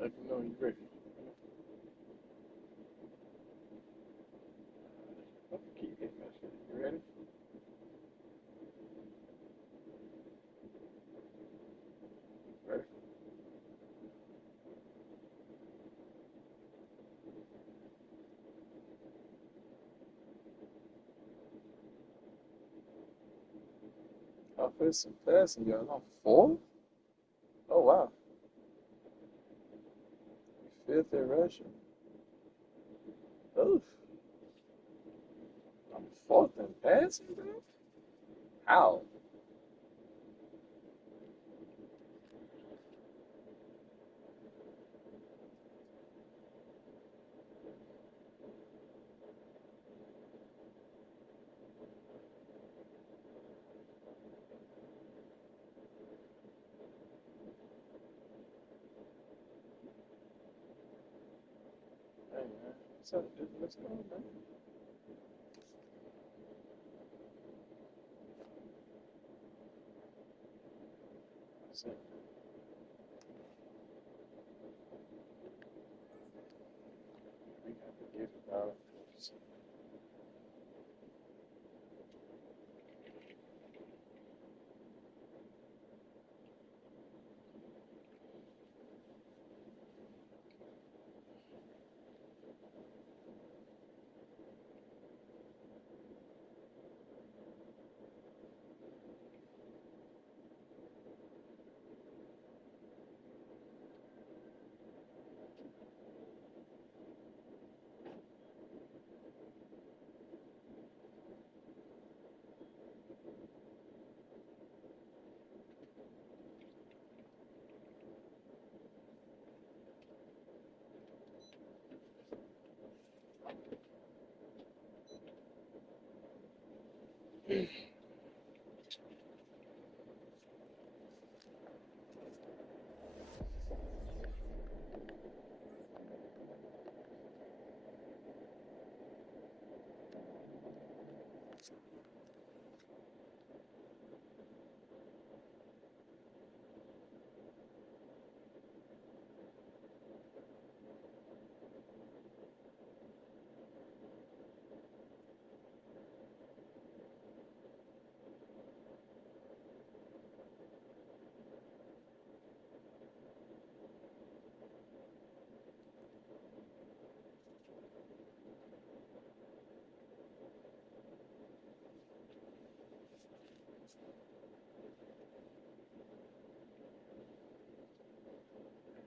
Let me know when you're ready. Keep hitting that shit. You ready? Ready? Offensive passing yards on four? Oh wow. Fifth in rushing. Oof. I'm fourth in passing, bro? How? Hey man, what's going on, man? What's up? We got to get it out.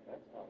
That's all.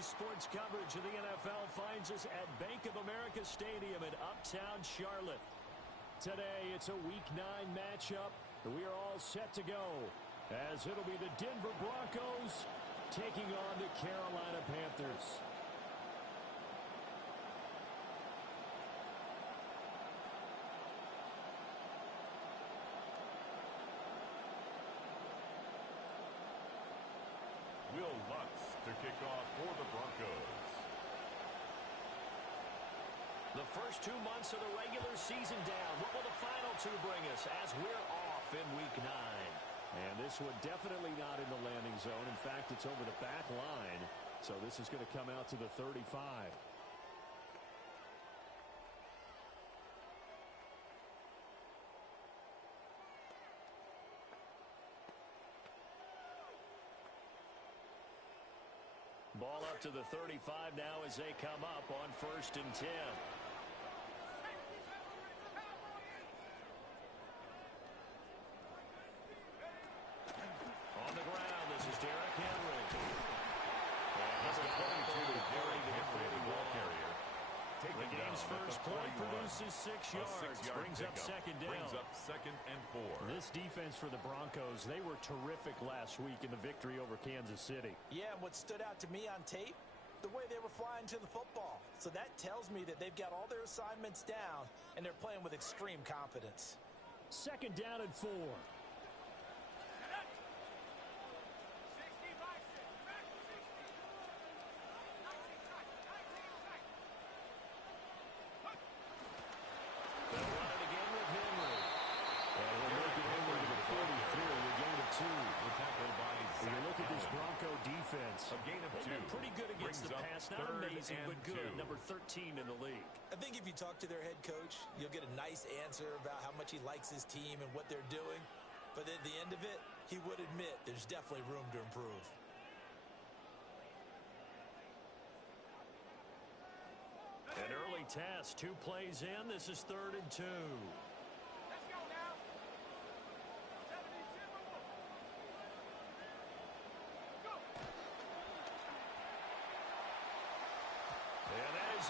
Daily sports coverage of the NFL finds us at Bank of America Stadium in Uptown Charlotte. Today, it's a Week 9 matchup. We are all set to go, as it'll be the Denver Broncos taking on the Carolina Panthers. Will Lutz to kick off for the Broncos. The first 2 months of the regular season down. What will the final 2 bring us as we're off in Week 9? And this one definitely not in the landing zone. In fact, it's over the back line. So this is going to come out to the 35. Ball up to the 35 now as they come up on 1st and 10. On the ground, this is Derrick Henry. And he's got the ball carrier. The game's first point produces 6 yards. Brings up second down. Brings up 2nd and 4. This defense for the Broncos, they were terrific last week in the victory over Kansas City. Yeah, and what stood out to me on tape, the way they were flying to the football. So that tells me that they've got all their assignments down, and they're playing with extreme confidence. 2nd down and 4. When you look at this Bronco defense, a gain of 2. They've been pretty good against the pass. Not amazing, but good. Number 13 in the league. I think if you talk to their head coach, you'll get a nice answer about how much he likes his team and what they're doing. But at the end of it, he would admit there's definitely room to improve. An early test. 2 plays in. This is 3rd and 2.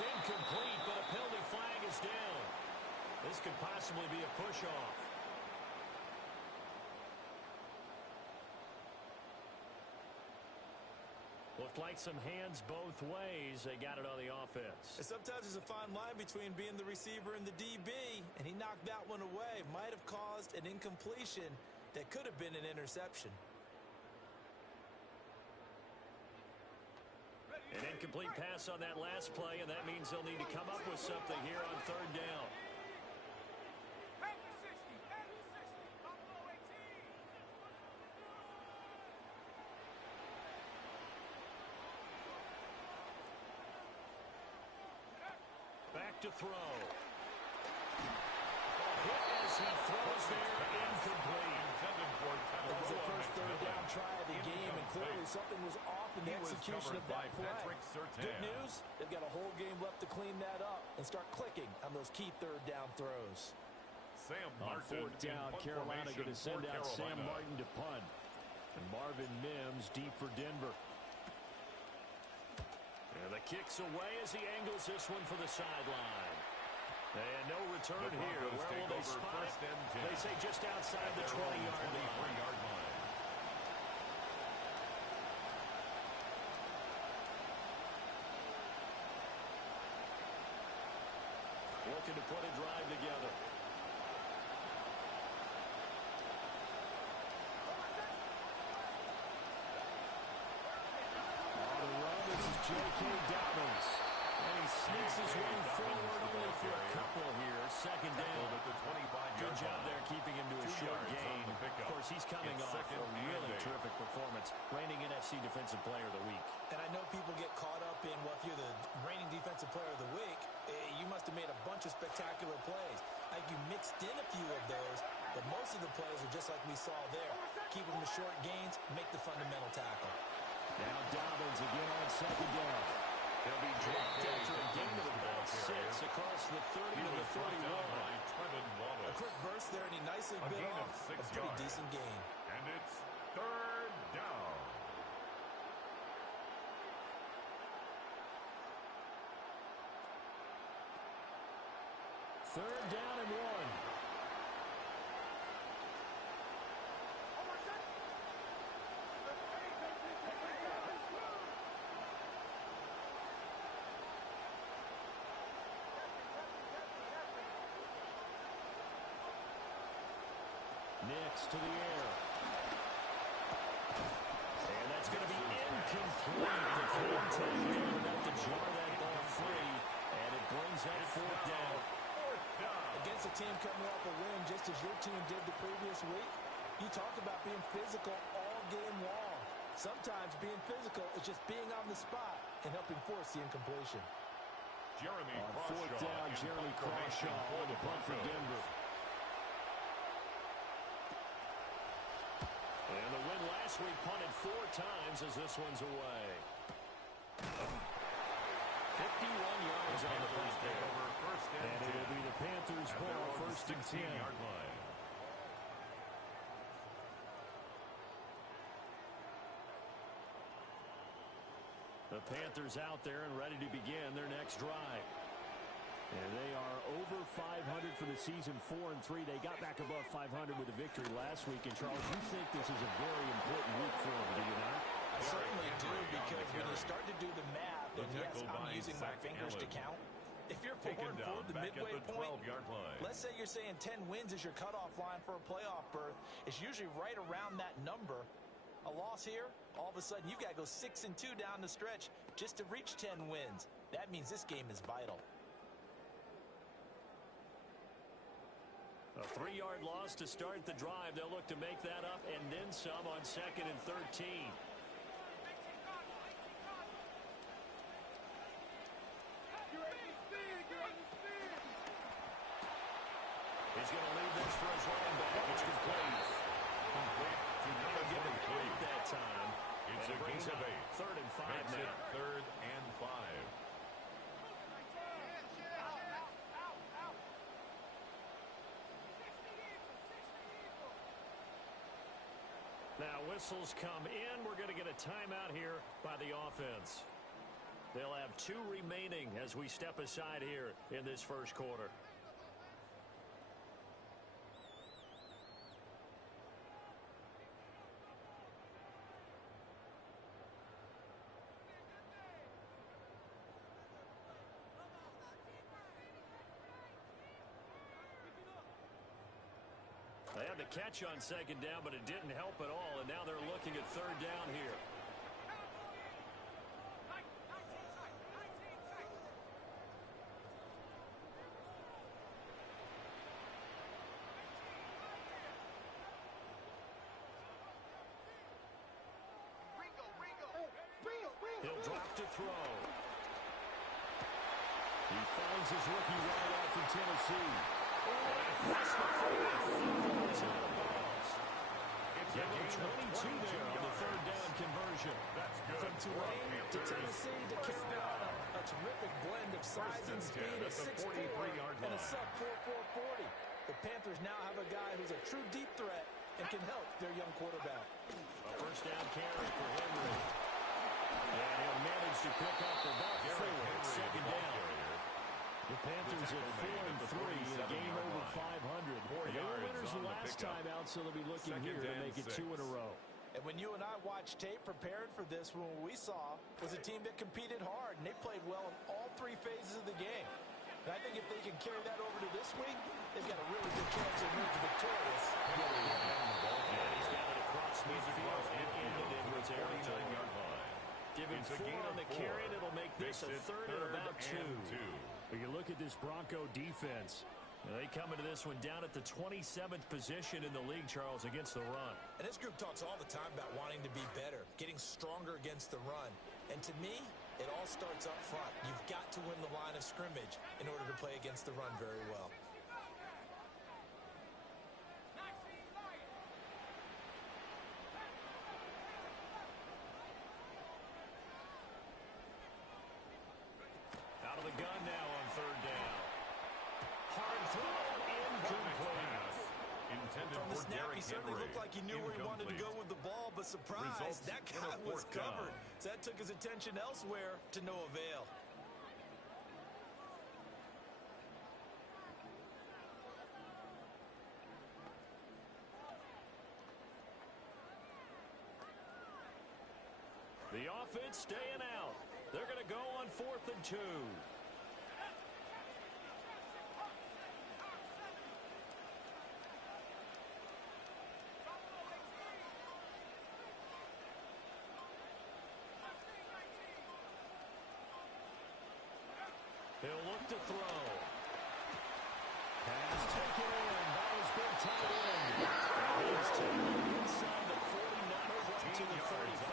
Incomplete, but a penalty flag is down. This could possibly be a push-off. Looked like some hands both ways. They got it on the offense. And sometimes there's a fine line between being the receiver and the DB, and he knocked that one away. Might have caused an incompletion that could have been an interception. An incomplete pass on that last play, and that means they'll need to come up with something here on 3rd down. Back to throw. Hit as he throws there, incomplete. That was the first 3rd down try of the game, and clearly something was off in the execution of that play. Good news, they've got a whole game left to clean that up and start clicking on those key 3rd down throws. On 4th down, Carolina going to send out Sam Martin to punt. And Marvin Mims deep for Denver. And the kick's away as he angles this one for the sideline. And no return here. Where will they spot it? They say just outside the 20-yard line. Looking to put a drive together. On the run, this is J.K. Dobbins. And he sneaks his way forward only for a couple here. 2nd down. Good job there keeping him to a short gain. Of course, he's coming off a really terrific performance. Reigning NFC Defensive Player of the Week. And I know people get caught up in, well, if you're the reigning Defensive Player of the Week, you must have made a bunch of spectacular plays. I think you mixed in a few of those, but most of the plays are just like we saw there. Keep them to short gains, make the fundamental tackle. Now Dobbins again on 2nd down. He'll be dropped after a gain of about 6 across the 30 to the 31. A quick burst there, and he nicely bit off a pretty decent gain. And it's 3rd down. Third down and 1. Next to the air. And that's going to be incomplete. The contact there enough to jar that ball free. And it brings up fourth down. Against a team coming off a win just as your team did the previous week, you talked about being physical all game long. Sometimes being physical is just being on the spot and helping force the incompletion. Jeremy On Crawshaw fourth down, Jeremy Crawshaw on the punt for Denver. And the win last week punted 4 times as this one's away. 51 yards on the punt there. And it will be the Panthers' ball, first and 10. The Panthers out there and ready to begin their next drive. And they are over 500 for the season, 4-3. They got back above 500 with a victory last week. And, Charles, you think this is a very important week for them, do you not? I certainly do, because when you start to do the math, and yes, I'm using my fingers to count. If you're 4-4 the midway point, let's say you're saying 10 wins is your cutoff line for a playoff berth. It's usually right around that number. A loss here, all of a sudden you've got to go 6-2 down the stretch just to reach 10 wins. That means this game is vital. A 3-yard loss to start the drive. They'll look to make that up and then some on 2nd and 13. He's going to leave this for his running back. It's complete. They'll give it complete that time. It's a brings gain up of 8. 3rd and 5 Makes now. it 3rd and 5. Now whistles come in. We're going to get a timeout here by the offense. They'll have 2 remaining as we step aside here in this first quarter. They had the catch on 2nd down, but it didn't help at all, and now they're looking at 3rd down here. He'll drop to throw. He finds his rookie wide out from Tennessee. Give him 22 there on the 3rd down conversion. That's good. From Tulane to Tennessee to Carolina, a terrific blend of size and speed, a 6'4", and a sub-4.40. The Panthers now have a guy who's a true deep threat and can help their young quarterback. A first down carry for Henry. And he'll manage to pick up about 4. 2nd down. The Panthers at 4-3 in a game over 500. They were winners last time out, so they'll be looking here to make it 2 in a row. And when you and I watched tape prepared for this, what we saw was a team that competed hard, and they played well in all 3 phases of the game. And I think if they can carry that over to this week, they've got a really good chance of emerging victorious. And he's got it across midfield and into Edwards' territory. Give him 4 on the carry, and it'll make this a 3rd and about 2. When you look at this Bronco defense, they come into this one down at the 27th position in the league, Charles, against the run. And this group talks all the time about wanting to be better, getting stronger against the run. And to me, it all starts up front. You've got to win the line of scrimmage in order to play against the run very well. Out of the gun now on 3rd down. Hard throw, incomplete. From the snap, he certainly looked like he knew where he wanted to go with the ball, but surprise, that guy was covered. So that took his attention elsewhere to no avail. offense staying out. They're going to go on 4th and 2. He'll look to throw. Pass taken in by his big tight end. He's taken inside the 40, not quite to the 35.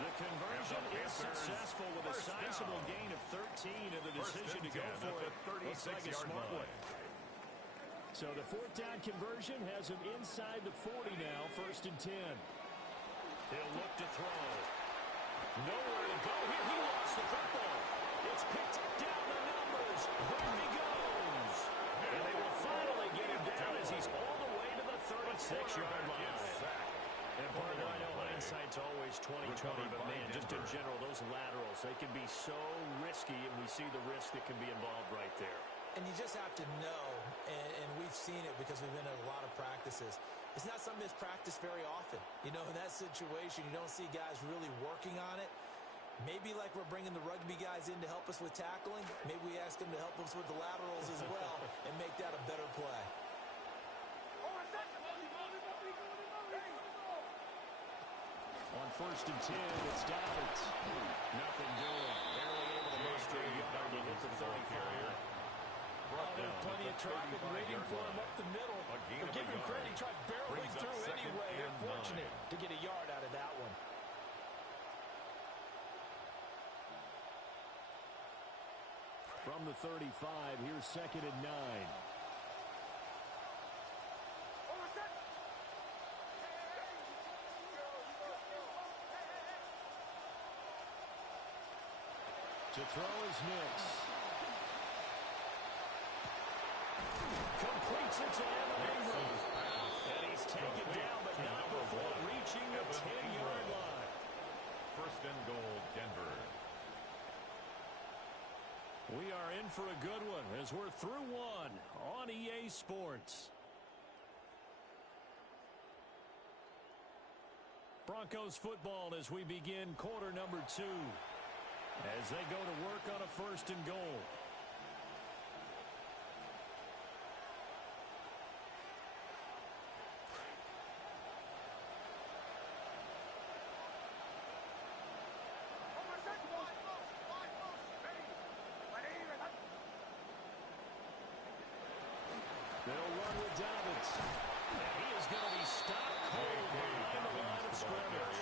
The conversion is successful with a sizable gain of 13, and the decision to go for it looks like a smart one. So the 4th down conversion has him inside the 40 now, 1st and 10. He'll look to throw. Nowhere to go here. He lost the football. It's picked down the numbers. There he goes. And they will finally get him down as he's all the way to the 36-yard line. And partner, I know hindsight's always 20/20, but man, just in general, those laterals, they can be so risky, and we see the risk that can be involved right there. And you just have to know, and we've seen it because we've been at a lot of practices. It's not something that's practiced very often. You know, in that situation, you don't see guys really working on it. Maybe like we're bringing the rugby guys in to help us with tackling, maybe we ask them to help us with the laterals as well and make that a better play. On 1st and 10, it's Dobbins. Nothing doing. Barely able to muster a yard to hit the 35. Oh, there's plenty of traffic waiting for him up the middle. But give him credit, he tried barreling through anyway. Unfortunate to get a yard out of that one. From the 35, here's 2nd and 9. To throw is Nix. Completes it to Evan Ingram. And he's taken down, but not before reaching the 10-yard line. 1st and goal, Denver. We are in for a good one as we're through one on EA Sports. Broncos football as we begin quarter number 2. As they go to work on a 1st and goal. They'll run with Dobbins. And he is going to be stopped cold behind the line of scrimmage.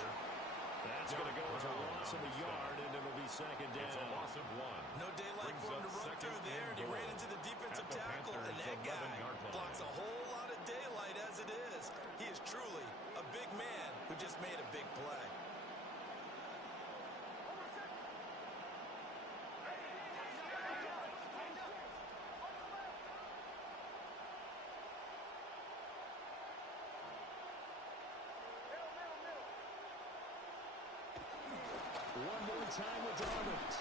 That's going to go as a loss of a yard, and it'll be 2nd down. It's a loss of 1. No daylight for him to run through there, and he ran into the defensive tackle, and that guy blocks a whole lot of daylight as it is. He is truly a big man who just made a big play. One more time with Dobbins.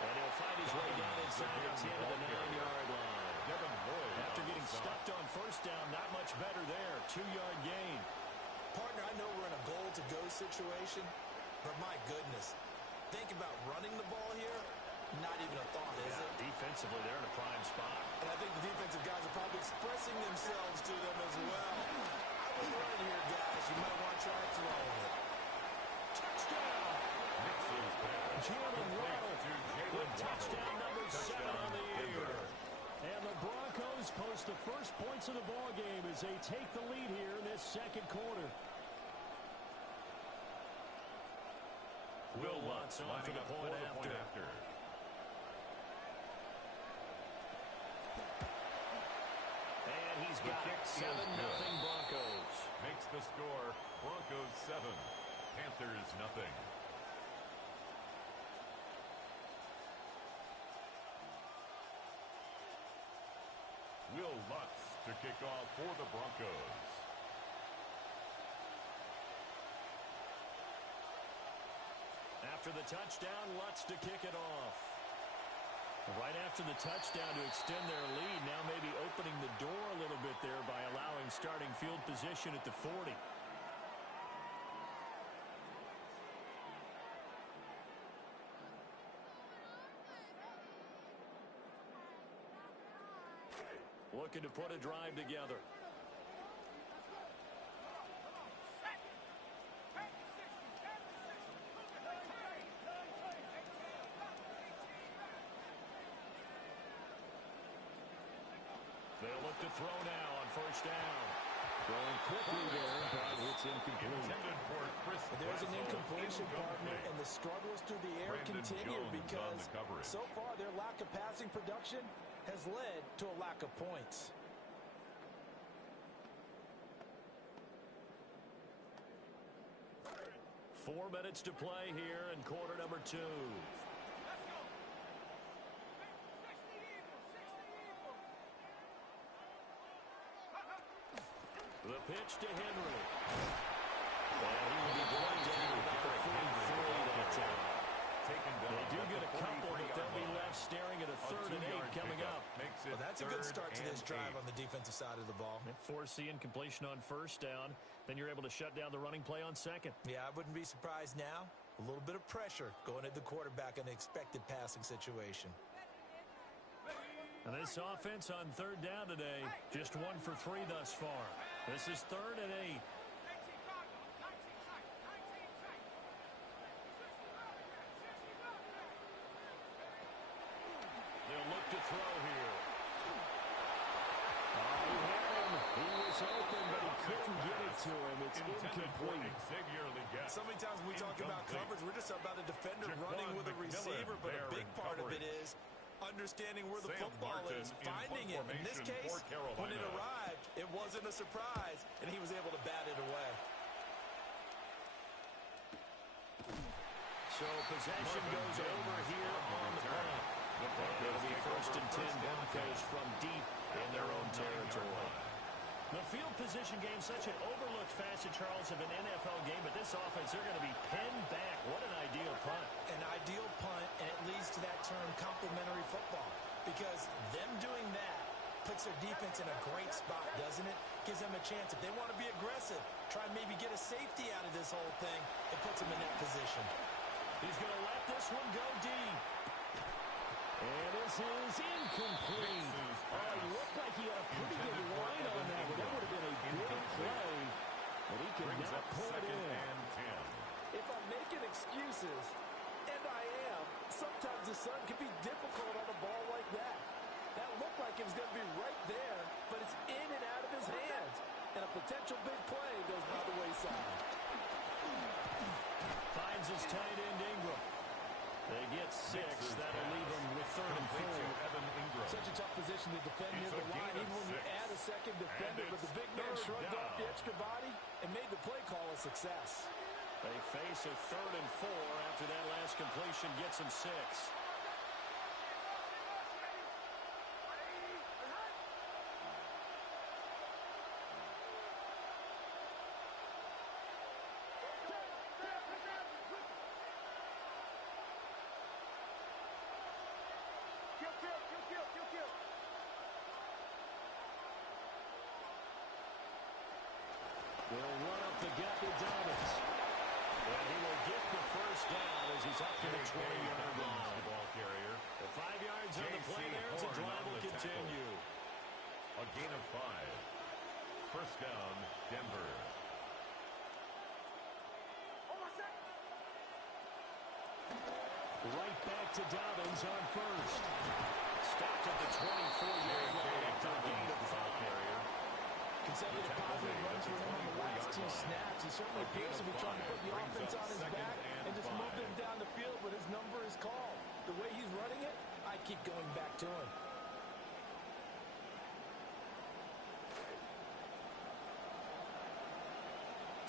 And he'll find his way down inside the 10 of the 9-yard line. After getting stuffed on 1st down, not much better there. 2-yard gain. Partner, I know we're in a goal-to-go situation, but my goodness, think about running the ball here. Not even a thought, is it? Defensively, they're in a prime spot. And I think the defensive guys are probably expressing themselves to them as well. I would run here, guys. You might want to try throwing it. Touchdown! Jalen Waddle with touchdown number 7 on the year. And the Broncos post the first points of the ball game as they take the lead here in this 2nd quarter. Will Lutz on for the point after. And he's got 7-0 Broncos. Makes the score Broncos 7, Panthers nothing. Will Lutz to kick off for the Broncos. After the touchdown, Lutz to kick it off. Right after the touchdown to extend their lead, now maybe opening the door a little bit there by allowing starting field position at the 40. looking to put a drive together. They'll look to throw now on first down. Throwing quickly there, but it's incomplete. There's an incompletion, partner, and the struggles through the air continue because so far their lack of passing production has led to a lack of points. Four minutes to play here in quarter number 2. The pitch to Henry. And he will be going down about the 43 that time. They do get a couple, but they'll be left staring at a 3rd and 8 coming up. Well, that's a good start to this drive on the defensive side of the ball. Force the incompletion on first down. Then you're able to shut down the running play on second. Yeah, I wouldn't be surprised now. A little bit of pressure going at the quarterback in an expected passing situation. And this offense on 3rd down today, just 1 for 3 thus far. This is 3rd and 8. They'll look to throw here. Oh, he had him. He was open, but he couldn't get it to him. It's incomplete. So many times when we talk about coverage, we're just about a defender running with a receiver, but a big part of it is understanding where the football is, finding it. In this case, when it arrived, it wasn't a surprise, and he was able to bat it away. So possession goes over here on the punt. It'll be 1st and 10 Broncos from deep in their own territory. The field position game, such an overlooked facet, Charles, of an NFL game, but this offense, they're going to be pinned back. What an ideal punt. An ideal punt, and it leads to that term complementary football, because them doing that puts their defense in a great spot, doesn't it? Gives them a chance. If they want to be aggressive, try and maybe get a safety out of this whole thing, it puts them in that position. He's going to let this one go deep. And this is incomplete. Oh, he looked like he had a pretty good line on that, but that would have been a big play. But he could not pull it in. If I'm making excuses, and I am, sometimes the sun can be difficult on a ball like that. That looked like it was going to be right there, but it's in and out of his hands. And a potential big play goes by the wayside. Finds his tight end Ingram. They get 6. That'll leave them with 3rd and 4. Such a tough position to defend near the line, even when you add a second defender. But the big man shrugged off the extra body and made the play call a success. They face a 3rd and 4 after that last completion gets them 6. They'll run up the gut to Dobbins. And he will get the first down as he's up to the 20-yard line. The 5 yards on the play there as the drive will continue. A gain of 5. First down, Denver. Right back to Dobbins on first. Stopped at the 24-yard line after a gain of 5. Consecutive positive runs for him on the last 2 snaps. He certainly appears to be trying to put the offense on his back and just move them down the field, but his number is called. The way he's running it, I keep going back to him.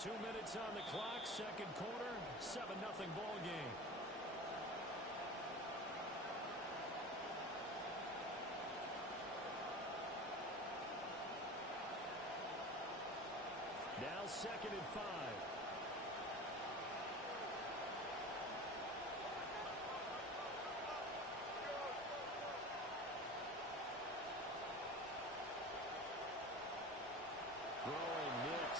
Two minutes on the clock, second quarter, 7-0 ball game. Now 2nd and 5. Throwing Nix.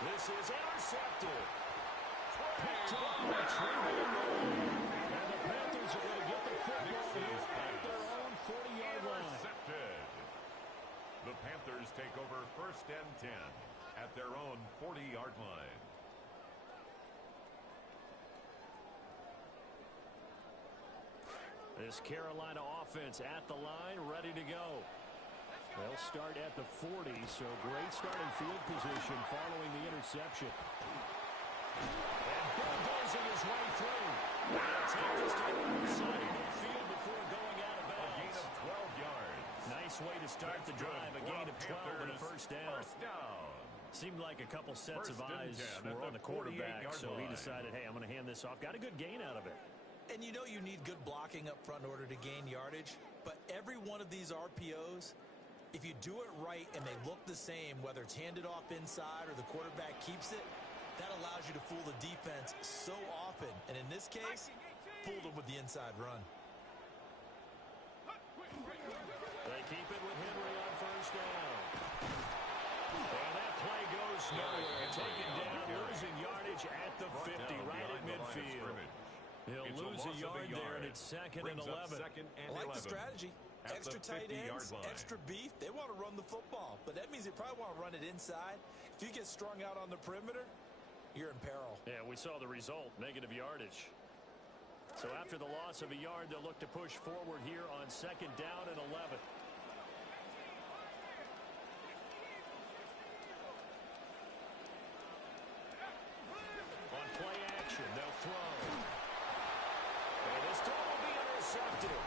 This is intercepted. Picked off by Trevor. And the Panthers are going to get the football here at their own 40. their own 40-yard line. This Carolina offense at the line, ready to go. They'll start at the 40, so great starting field position following the interception. And bulldozing his way through. The attempt is to the other side of midfield before going out of bounds. A gain of 12 yards. Nice way to start the drive. A gain of 12 and a first down. First down. Seemed like a couple sets of First and eyes 10 were on at the quarterback, 48-yard so he line. decided, hey, I'm going to hand this off. Got a good gain out of it. And you know you need good blocking up front in order to gain yardage. But every one of these RPOs, if you do it right and they look the same, whether it's handed off inside or the quarterback keeps it, that allows you to fool the defense so often. And in this case, fooled them with the inside run. They keep it with Henry on first down. And that play goes nowhere. Taken down, losing yardage at the 50, right at midfield. He'll lose a yard there, and it's second and 11. I like the strategy. Extra tight ends, extra beef. They want to run the football, but that means they probably want to run it inside. If you get strung out on the perimeter, you're in peril. Yeah, we saw the result, negative yardage. So after the loss of a yard, they'll look to push forward here on second down and 11. On play action, they'll throw. And this throw will be intercepted.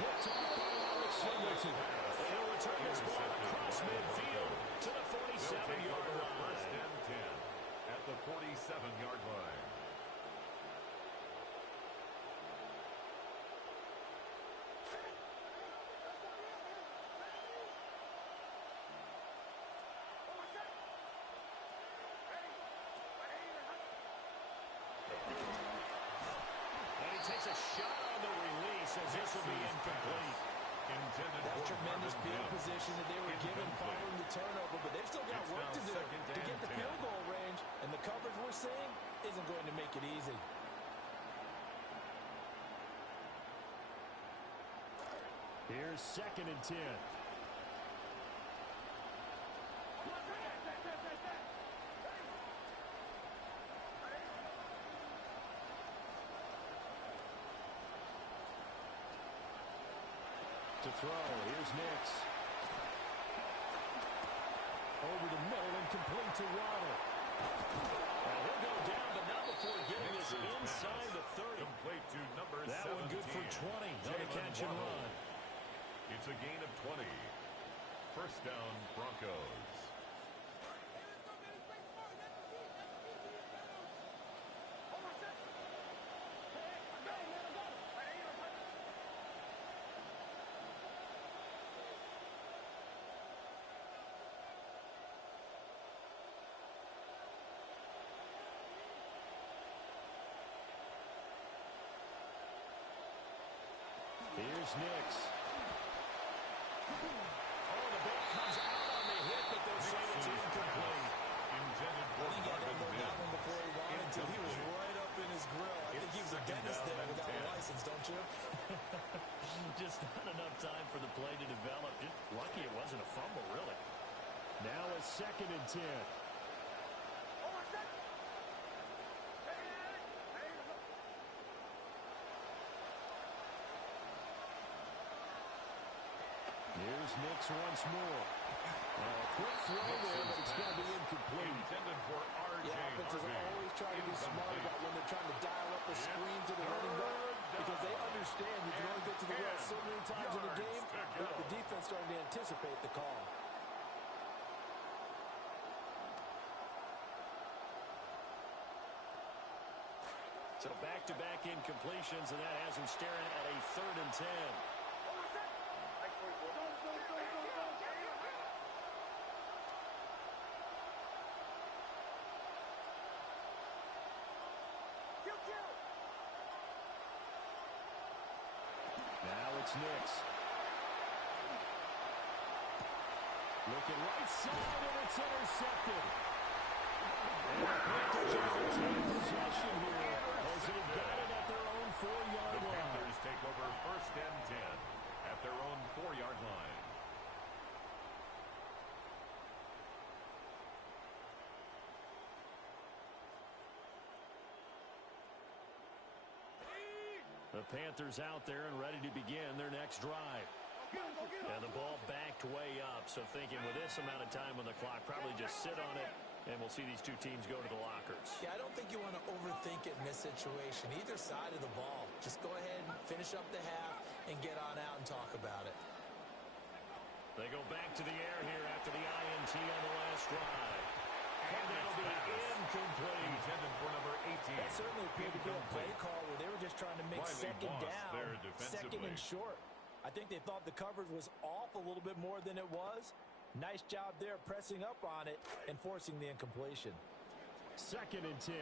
Picked off by Alex Singleton. And he'll return this ball across midfield to the 47-yard line. First and 10 at the 47-yard line. Takes a shot on the release as this will be incomplete. That tremendous field position that they were given following the turnover, but they've still got work to do to get the field goal range, and the coverage we're seeing isn't going to make it easy. Here's second and 10. To throw, here's Nix. Over the middle and complete to Waddle. Now he'll go down, but not before getting this inside the 30. Complete to number 17. That one good for 20 on the catch and run. It's a gain of 20. First down, Broncos. Here's Nix. Oh, the ball comes out on the hit, but they'll say it's incomplete. Intended I for think he had Marvin that one Mims. before he wanted to. He was right up in his grill. I think he was a dentist there without a license, don't you? Just not enough time for the play to develop. Just lucky it wasn't a fumble, really. Now a second and 10. Here's Nix once more. Quick throw there, but it's going to be incomplete. Intended for R.J. Yeah, offenses always try to be smart about when they're trying to dial up a screen to the running back because they understand you can only get to the well so many times in the game that the defense starting to anticipate the call. So back-to-back incompletions, and that has him staring at a third and 10. Now it's Nix. Looking right side, and it's intercepted. And the Panthers are to take possession here as they've got it at their own 4-yard The line. Panthers take over first and 10 at their own 4-yard line. The Panthers out there and ready to begin their next drive. And the ball backed way up, so thinking with this amount of time on the clock, probably just sit on it, and we'll see these two teams go to the lockers. Yeah, I don't think you want to overthink it in this situation. Either side of the ball. Just go ahead, finish up the half, and get on out and talk about it. They go back to the air here after the INT on the last drive. And that'll be incomplete. Intended for number 18. That certainly appeared to be a play call where they were just trying to make second down, second and short. I think they thought the coverage was off a little bit more than it was. Nice job there pressing up on it and forcing the incompletion. 2nd and 10.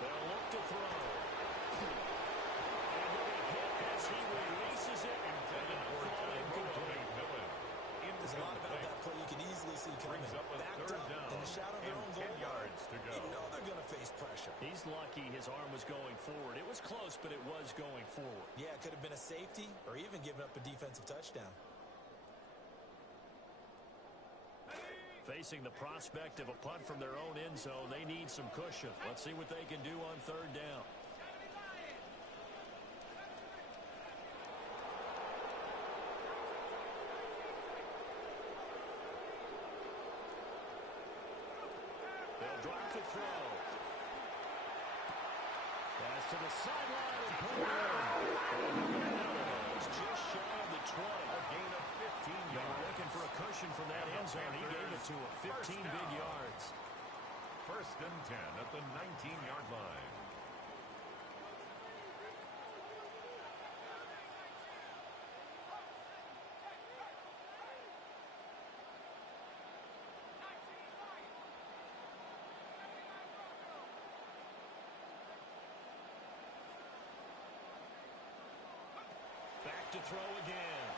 They'll look to throw. And he'll be hit as he releases it. Intended for There's a lot about that play you can easily see coming. Backed up and a shot on their own goal line. You know they're going to face pressure. He's lucky his arm was going forward. It was close, but it was going forward. Yeah, it could have been a safety or even given up a defensive touchdown. Facing the prospect of a punt from their own end zone, they need some cushion. Let's see what they can do on 3rd down. They'll drop to throw. Pass to the sideline and put it in. It's just shy of the 20. A gain of 15 They yards. were looking for a cushion from that end zone. He gave it to him. 15 big yards. 1st and 10 at the 19-yard line. Back to throw again.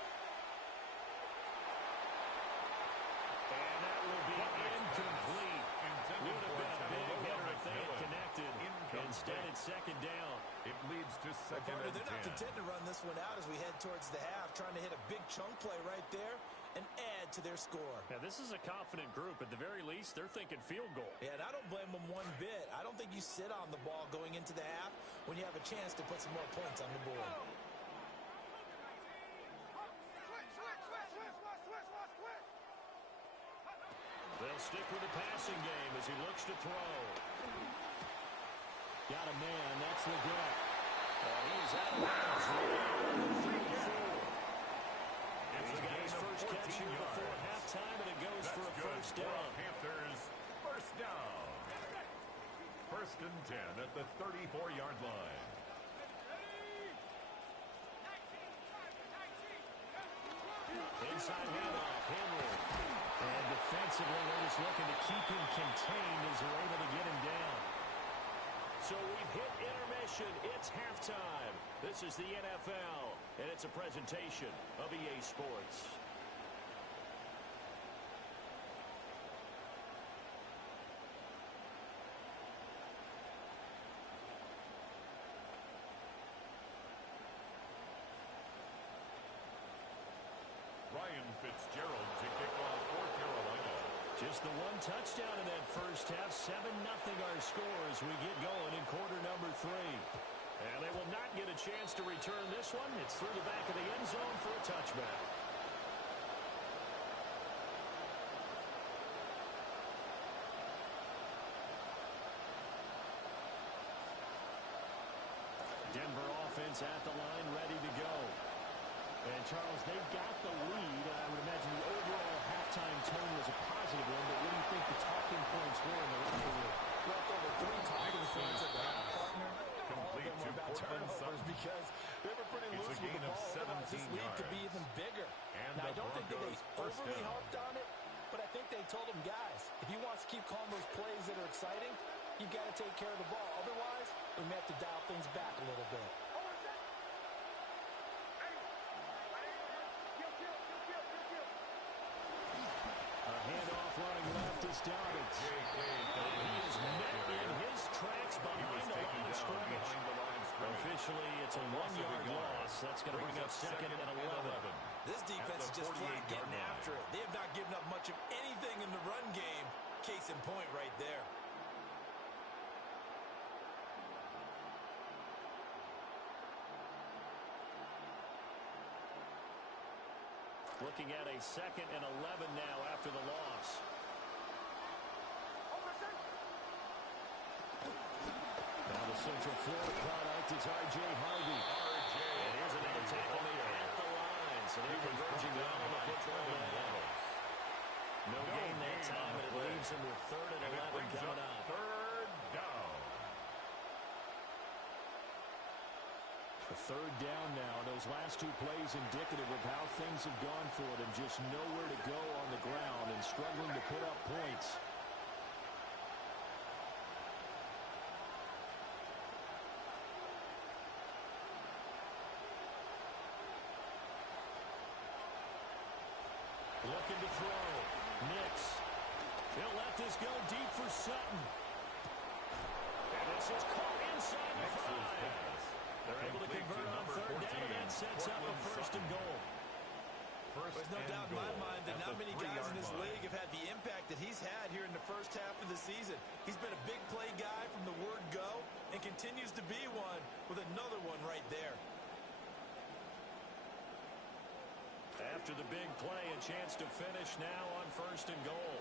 And that will be incomplete. Would have been a big hitter if they had connected. Instead, it's 2nd down. It leads to 2nd Partner, and they're not 10. content to run this one out as we head towards the half, trying to hit a big chunk play right there and add to their score. Now, this is a confident group. At the very least, they're thinking field goal. Yeah, and I don't blame them one bit. I don't think you sit on the ball going into the half when you have a chance to put some more points on the board. They'll stick with the passing game as he looks to throw. Got a man. That's the gut. He's out of bounds. He's got his first catch here before halftime, and it goes for a first down. Panthers, first down. 1st and 10 at the 34-yard line. Inside handoff, Henry. And defensively, they're just looking to keep him contained as they're able to get him down. So we've hit intermission. It's halftime. This is the NFL, and it's a presentation of EA Sports. Ryan Fitzgerald to kick off for Carolina. Just the one touchdown in that first half. 7-0 our score as we get going in quarter number 3. And they will not get a chance to return this one. It's through the back of the end zone for a touchback. Denver offense at the line, ready to go. And, Charles, they've got the lead. I would imagine the overall halftime tone was a positive one, but what do you think the talking points were in the locker room? Left over 3 talking points at the half, partner. Complete All of them were about to Portland turnovers Sutton. because they were pretty It's a loose with gain the of ball. Otherwise, this 17 lead could be yards. even bigger. And Now, I the don't think that they Broncos first overly down. harped on it, but I think they told him, guys, if he wants to keep calling those plays that are exciting, you've got to take care of the ball. Otherwise, we may have to dial things back a little bit. A handoff running left is Dobbins. He is met loss. That's going to bring up second and 11. This defense is just flat getting after it. They have not given up much of anything in the run game. Case in point right there. Looking at a second and 11 now after the loss. Now the Central Florida product is R.J. Harvey. And here's another tackle made at the line. So they're converging down on the football now. No gain that time, and it leaves them with 3rd and 11 coming up. 3rd down. A 3rd down now. Those last 2 plays indicative of how things have gone for them. Just nowhere to go on the ground and struggling to put up points. Looking to throw. Nix. He'll let this go deep for Sutton. And this is caught inside the 5. They're able to convert on 3rd down, and that sets up a 1st and goal. There's no doubt in my mind that not many guys in this league have had the impact that he's had here in the first half of the season. He's been a big play guy from the word go and continues to be one with another one right there. After the big play, a chance to finish now on 1st and goal.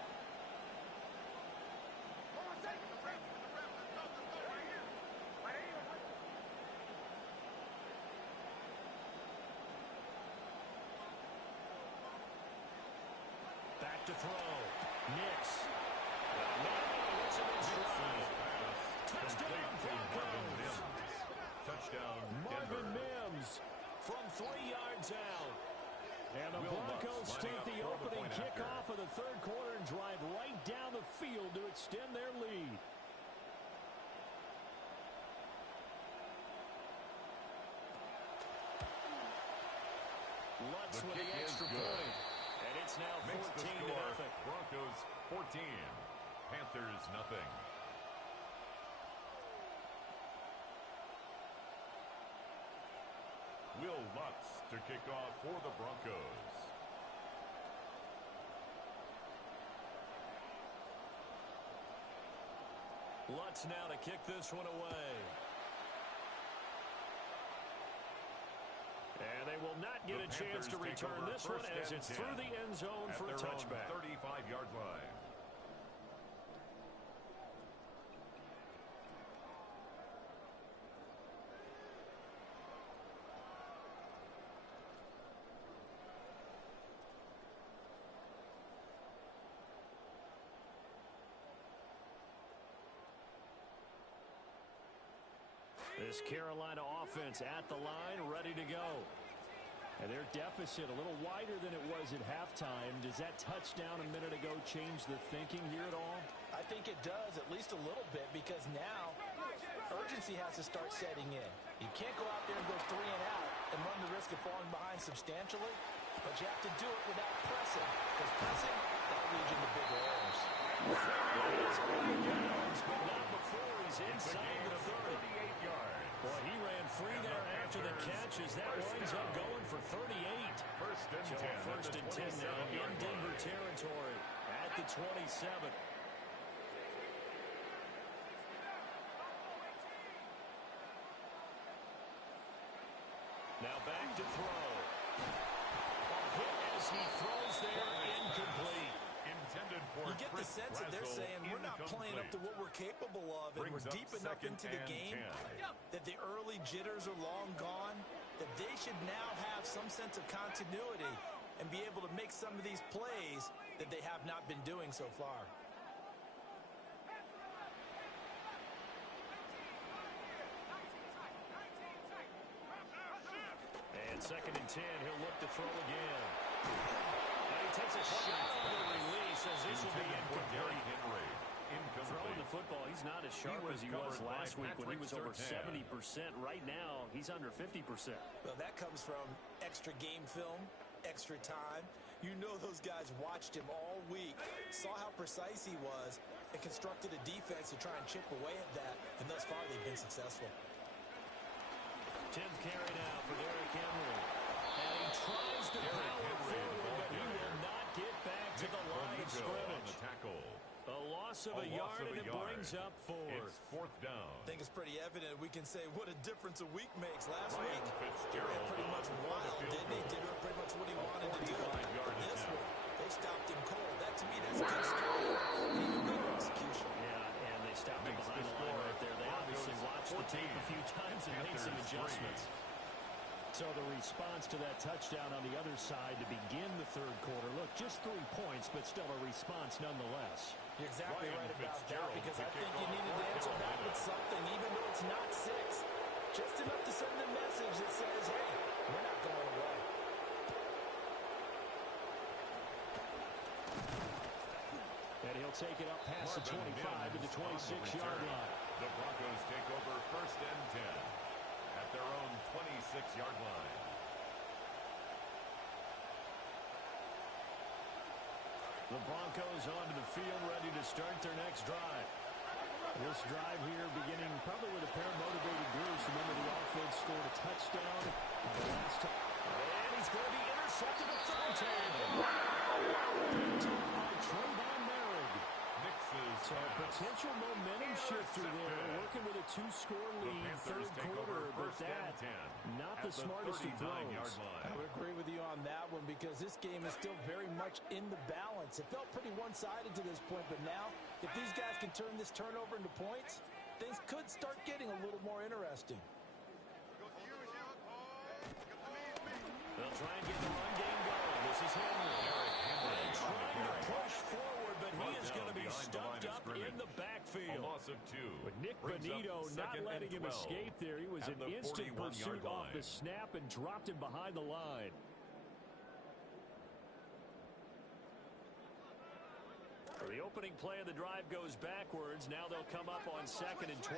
Back to throw. Nix. Touchdown, Broncos. Touchdown, Marvin Mims from 3 yards out. And the Broncos take the opening kickoff of the 3rd quarter and drive right down the field to extend their lead. Lutz with the extra point. And it's now 14-0. Broncos 14. Panthers nothing. Will Lutz to kick off for the Broncos. Lutz now to kick this one away. And they will not get a chance to return this one as it's through the end zone for a touchback. 35-yard line. This Carolina offense at the line, ready to go. And their deficit a little wider than it was at halftime. Does that touchdown a minute ago change the thinking here at all? I think it does, at least a little bit, because now urgency has to start setting in. You can't go out there and go 3 and out and run the risk of falling behind substantially, but you have to do it without pressing, because pressing, that'll lead you to bigger errors. But not before he's inside the 30. Boy, he ran free there after the catch as that winds up going for 38. First and 10 now in Denver territory at the 27. Now back to throw. Hit as he throws there, incomplete. You get the sense that they're saying we're not playing up to what we're capable of, and we're deep enough into the game that the early jitters are long gone, that they should now have some sense of continuity and be able to make some of these plays that they have not been doing so far. And 2nd and 10, he'll look to throw again. And he takes a shot for the release as this will be incomplete. Throwing the football, he's not as sharp as he was last week when he was over 70%. Right now, he's under 50%. Well, that comes from extra game film, extra time. You know those guys watched him all week, saw how precise he was, and constructed a defense to try and chip away at that. And thus far, they've been successful. 10th carry now for Derrick Henry. And he tries to power forward, but he will not get back to the line of scrimmage. A loss of a yard, and it brings up 4. It's 4th down. I think it's pretty evident we can say what a difference a week makes. Last week, he ran pretty much wild, didn't he? Did pretty much what he wanted to do. But this one, they stopped him cold. That, to me, that's a good story. Even better execution. Yeah, and they stopped him behind the line right there. They obviously watched the tape a few times and made some adjustments. So the response to that touchdown on the other side to begin the third quarter. Look, just 3 points, but still a response nonetheless. You're exactly right about that, because I think you needed to answer back with something, even though it's not 6. Just enough to send a message that says, hey, we're not going away. And he'll take it up past the 25 to the 26-yard line. The Broncos take over 1st and 10 at their own 26-yard line. The Broncos onto the field, ready to start their next drive. This drive here beginning probably with a pair of motivated groups. Remember, the offense scored a touchdown the last time. And he's going to be intercepted a third time. Picked up by Trayvon Merrick. So a potential momentum shifter there, working with a 2-score lead, third quarter, but that not the smartest of throws. I would agree with you on that one, because this game is still very much in the balance. It felt pretty one-sided to this point, but now if these guys can turn this turnover into points, things could start getting a little more interesting. They'll try and get the run game going. This is Henry. Trying to push forward, but he is going to be stuffed up in the backfield. A loss of 2. But Nick Bonito not letting him escape there. He was in instant pursuit off the snap and dropped him behind the line. The opening play of the drive goes backwards. Now they'll come up on 2nd and 12.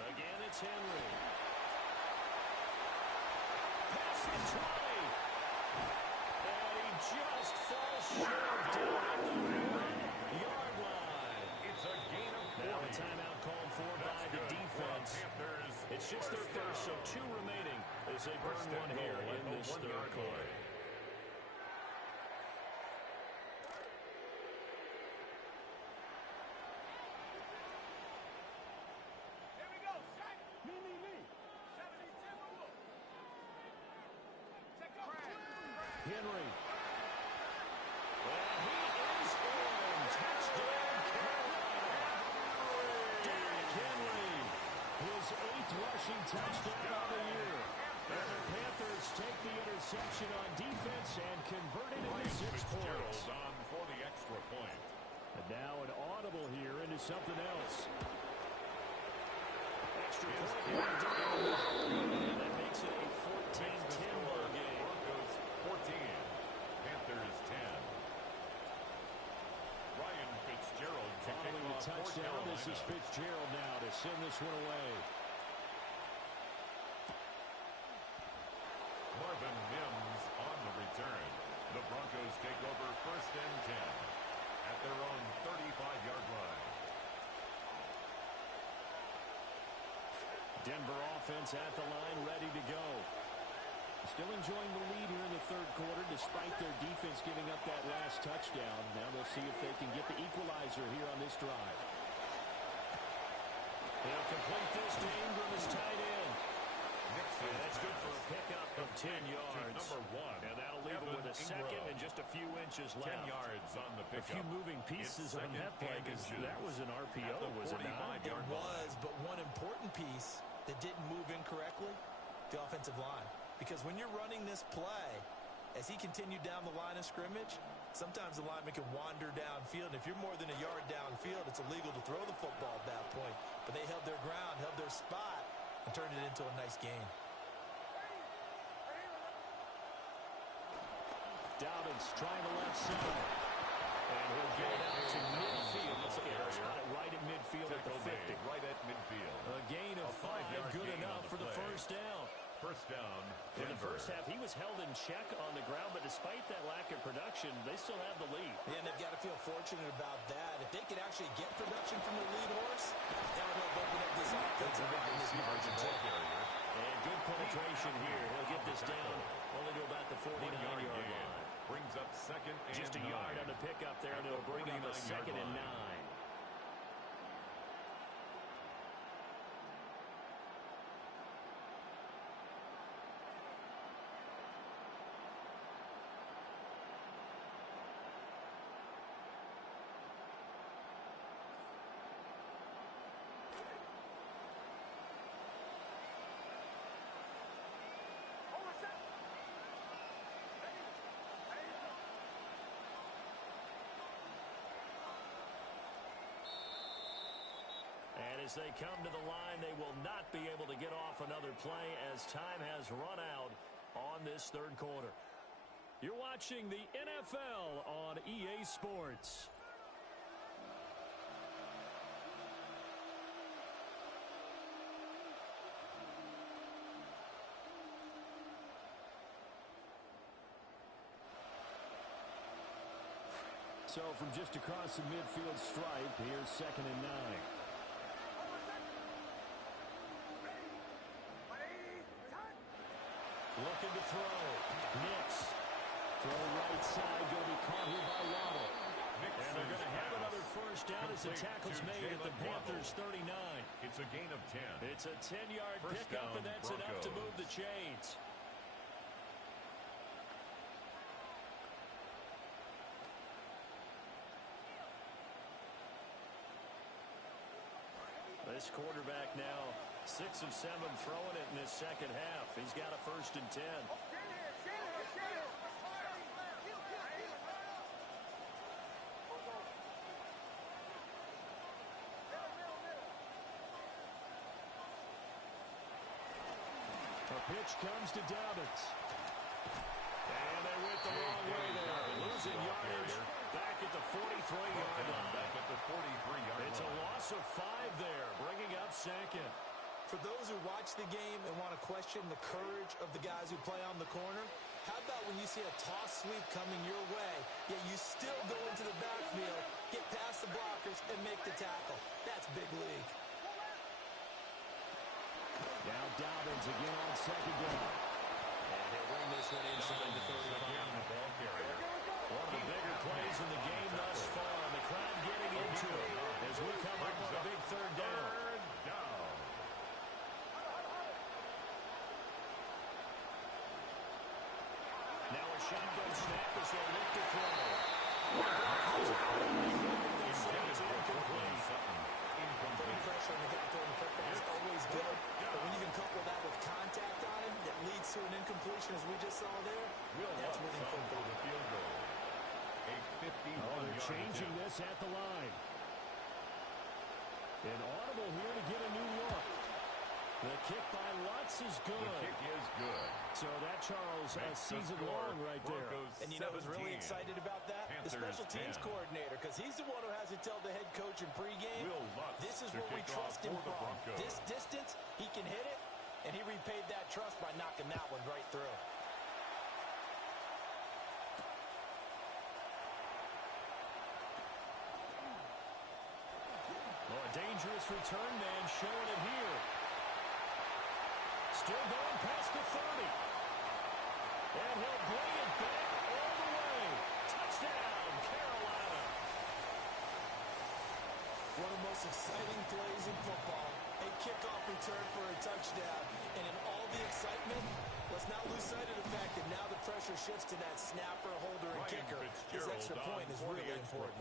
Again, it's Henry. Pass and try. And he just falls short down at the 1-yard line. It's a gain of 4. Now a timeout called for by the defense. It's just their first, so 2 remaining as they burn one here in this third quarter. Henry. And he is in. Touchdown, Carolina. Derrick Henry. His 8th rushing touchdown of the year. And the Panthers take the interception on defense and convert it into 6 points. On for the extra point. And now an audible here into something else. Extra point. And that makes it a 14-10 ball game. 14, Panthers 10. Ryan Fitzgerald following the touchdown. This is Fitzgerald now to send this one away. Marvin Mims on the return. The Broncos take over 1st and 10 at their own 35-yard line. Denver offense at the line, ready to go. Still enjoying the lead here in the third quarter, despite their defense giving up that last touchdown. Now they'll see if they can get the equalizer here on this drive. They'll complete this to Ingram as tight end. And that's good for a pickup of 10 yards. Number 1. And that'll leave him with a second and just a few inches left. 10 yards on the pickup. A few moving pieces on that play, because that was an RPO, was it not? It was, but one important piece that didn't move incorrectly, the offensive line. Because when you're running this play, as he continued down the line of scrimmage, sometimes the lineman can wander downfield. And if you're more than a yard downfield, it's illegal to throw the football at that point. But they held their ground, held their spot, and turned it into a nice gain. Dowdens trying the left side. And he'll get it out to midfield. He'll spot it right at midfield at the 50. Right at midfield. A gain of 5, good enough for the first down. First down, In Denver. the first half, he was held in check on the ground, but despite that lack of production, they still have the lead. And they've got to feel fortunate about that. If they could actually get production from their lead horse, that would help open up this offense a bit in this margin too. And good penetration here. He'll get this down only to about the 49-yard line. Brings up second and Just a yard on the pickup there, and it'll bring up a 2nd and 9. And as they come to the line, they will not be able to get off another play as time has run out on this third quarter. You're watching the NFL on EA Sports. So from just across the midfield stripe, here's 2nd and 9. Looking to throw. Nix. Throw right side. Going to be caught here by Waddle. And they're going to have another first down as the tackle's made at the Panthers' 39. It's a gain of 10. It's a 10-yard pickup, and that's enough to move the chains. This quarterback now 6 of 7 throwing it in his second half. He's got a 1st and 10. A pitch comes to Dobbins. And they went the wrong way there. Losing yardage back at the 43-yard line. Back at the 43-yard line. It's a loss of 5 there, bringing up 2nd. For those who watch the game and want to question the courage of the guys who play on the corner, how about when you see a toss sweep coming your way, yet you still go into the backfield, get past the blockers, and make the tackle? That's big league. Now Dobbins again on 2nd down. And he'll bring this one inside the 35. One of the bigger plays in the game thus far. And the crowd getting into it as we come up on a big 3rd down. Now a shotgun snap as they look to throw. They say it's incomplete. Putting pressure on the guy throwing the football is always good, but when you can couple that with contact on him that leads to an incompletion as we just saw there, that's winning football. They're changing this at the line. An audible here to get a new look. The kick by Lutz is good. The kick is good. So that, Charles, a season long right there. And you know who's really excited about that? The special teams coordinator, because he's the one who has to tell the head coach in pregame, this is what we trust him from. This distance, he can hit it, and he repaid that trust by knocking that one right through. Oh, a dangerous return man showing it here. Still going past the 30. And he'll bring it back all the way. Touchdown, Carolina. One of the most exciting plays in football. A kickoff return for a touchdown. And in all the excitement, let's not lose sight of the fact that now the pressure shifts to that snapper, holder, and kicker. This extra point is really important.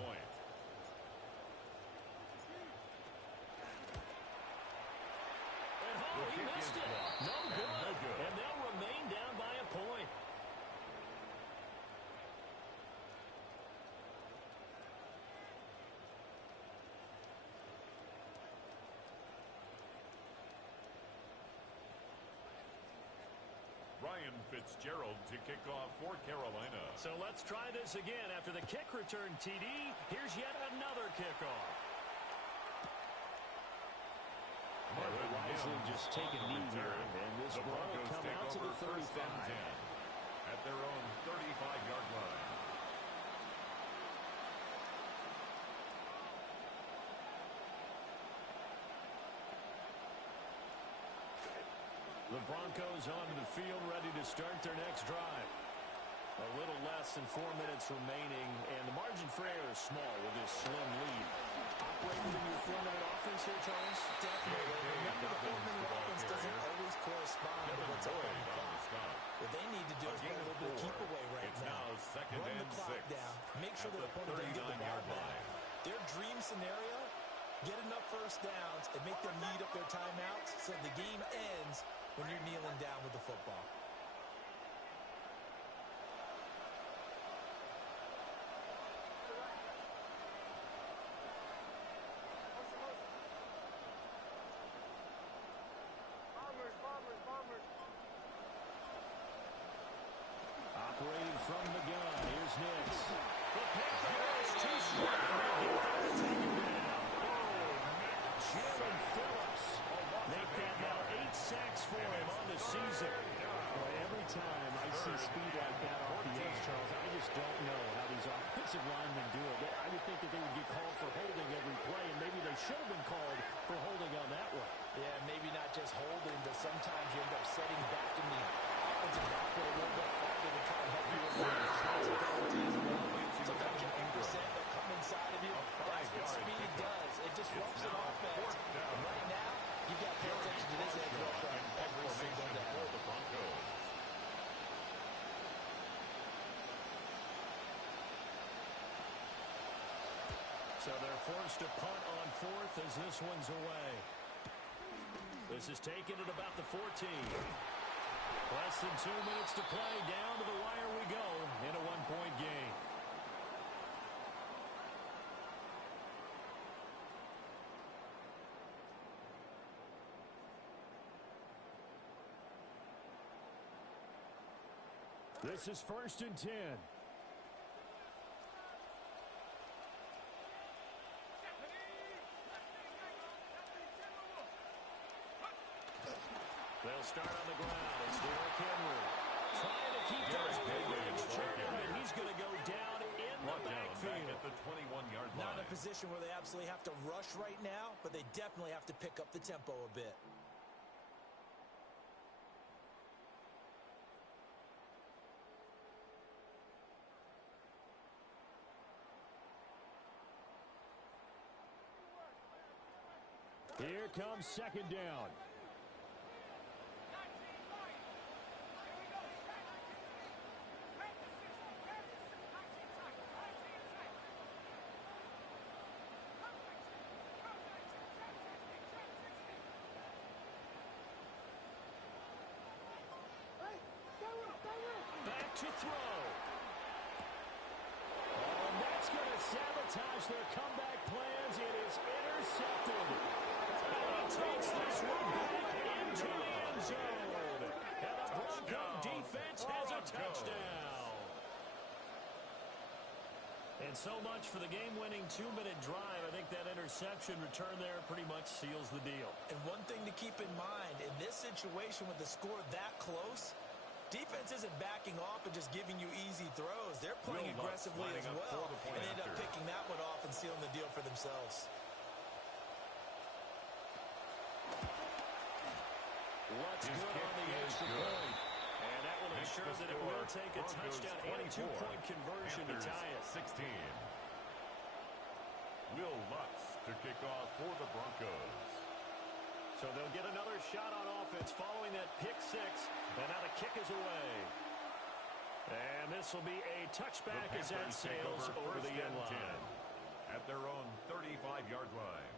He missed it. No good. And they'll remain down by a point. Ryan Fitzgerald to kick off for Carolina. So let's try this again. After the kick return TD, here's yet another kickoff. Good wisely Mims just take a on the knee here. return. And this The ball will Broncos come take out to over the first 35. and 10 at their own 35-yard line. The Broncos onto the field, ready to start their next drive. A little less than 4 minutes remaining, and the margin for error is small with this slim lead. Operating in your 4-minute offense here, Charles? Definitely. Remember, the 4-minute offense doesn't always correspond to what's up on the clock. What they need to do is play a little bit of keep away right now. Run the clock down. Make sure their opponent doesn't get the ball back. Their dream scenario, get enough first downs and make them lead up their timeouts so the game ends when you're kneeling down with the football. Operating from the gun, here's Nix. The Panthers is too strong. They get there to take him down. Jalen Phillips. Make that now 8 sacks for him on the season. Boy, every time I see speed like that off the edge, Charles, I just don't know how these offensive linemen do it. I would think that they would get called for holding every play, and maybe they should have been called for holding on that one. Yeah, maybe not just holding, but sometimes you end up setting back in the offensive backfield a little bit farther to try and help you with the defensive penalty as well. Sometimes you're 8%, they'll come inside of you. That's what speed does. It disrupts an offense. And right now, you've got to pay attention to this edge rusher on every single down. The Broncos. So they're forced to punt on fourth as this one's away. This is taken at about the 14. Less than 2 minutes to play. Down to the wire we go in a one-point game. This is 1st and 10. They'll start on the ground. It's Derrick Henry. Trying to keep those big legs turning, and he's going to go down in the backfield. Back at the 21-yard line. Not in a position where they absolutely have to rush right now, but they definitely have to pick up the tempo a bit. Here comes 2nd down. Back to throw. Oh, and that's going to sabotage their comeback plans. It is intercepted. And he takes this one back into the end zone. And the Bronco defense has a touchdown. And so much for the game-winning 2-minute drive. I think that interception return there pretty much seals the deal. And one thing to keep in mind, in this situation with the score that close, defense isn't backing off and just giving you easy throws. They're playing aggressively as well, and they end up picking that one off and sealing the deal for themselves. What's good on the extra point? And that will ensure that it will take a touchdown and a 2-point conversion to tie it. 16. Will Lutz to kick off for the Broncos. So they'll get another shot on offense following that pick six. And now the kick is away. And this will be a touchback as that sails over the end line. At their own 35-yard line.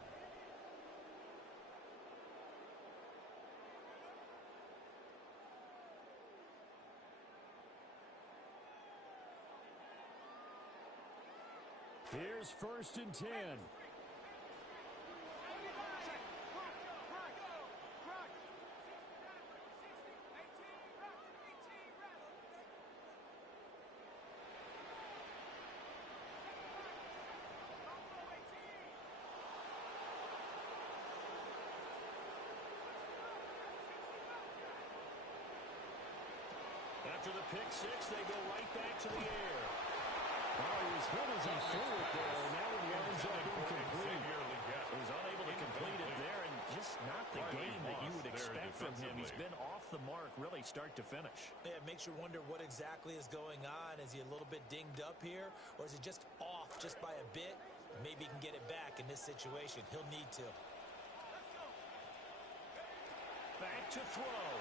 Here's 1st and 10. After the pick six, they go right back to the air. Oh, he was hit as he threw it there. Now it winds up incomplete. He's unable to complete it there, and just not the game that you would expect from him. He's been off the mark, really, start to finish. Yeah, it makes you wonder what exactly is going on. Is he a little bit dinged up here, or is he just off just by a bit? Maybe he can get it back in this situation. He'll need to. Back to throw.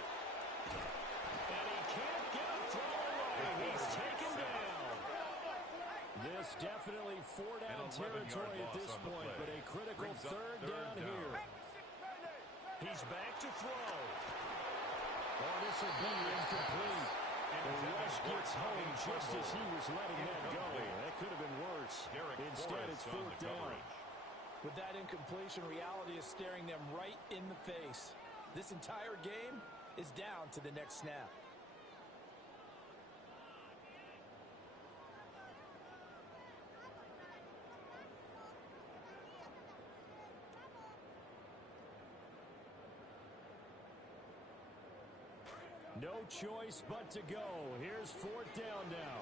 And he can't get a throw away. He's taken down. This definitely four-down territory at this point, but a critical third down here. He's back to throw. Oh, this will be incomplete. The rush gets home just as he was letting that go. That could have been worse. Instead, it's fourth down. With that incompletion, reality is staring them right in the face. This entire game is down to the next snap. No choice but to go. Here's fourth down now.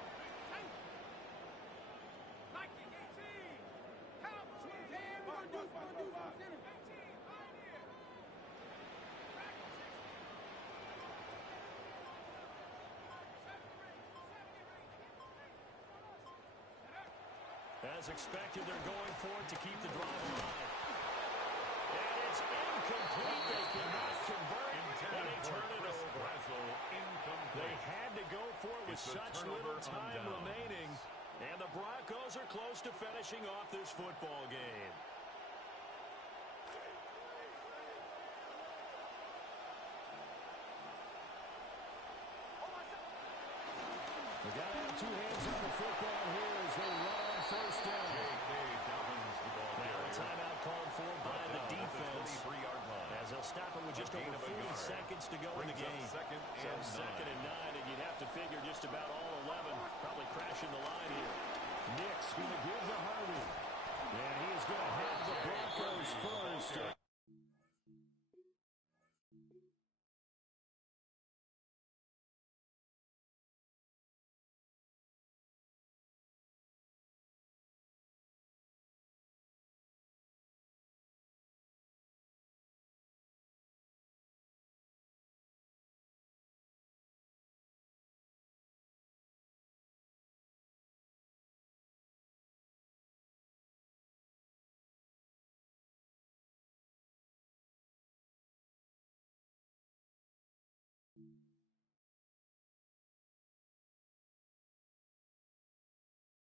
As expected, they're going for it to keep the drive alive. And it's incomplete. They cannot convert, and they turn it over. They had to go for it with such little time remaining. And the Broncos are close to finishing off this football game. We got to have two hands on the football here as they run on first down. Now a timeout called for by the defense as they'll stop it with just over 40 seconds to go in the game. So second and 9, and you'd have to figure just about all 11 probably crashing the line here. Nick's going to give to Harvey. And he's going to have the Broncos first.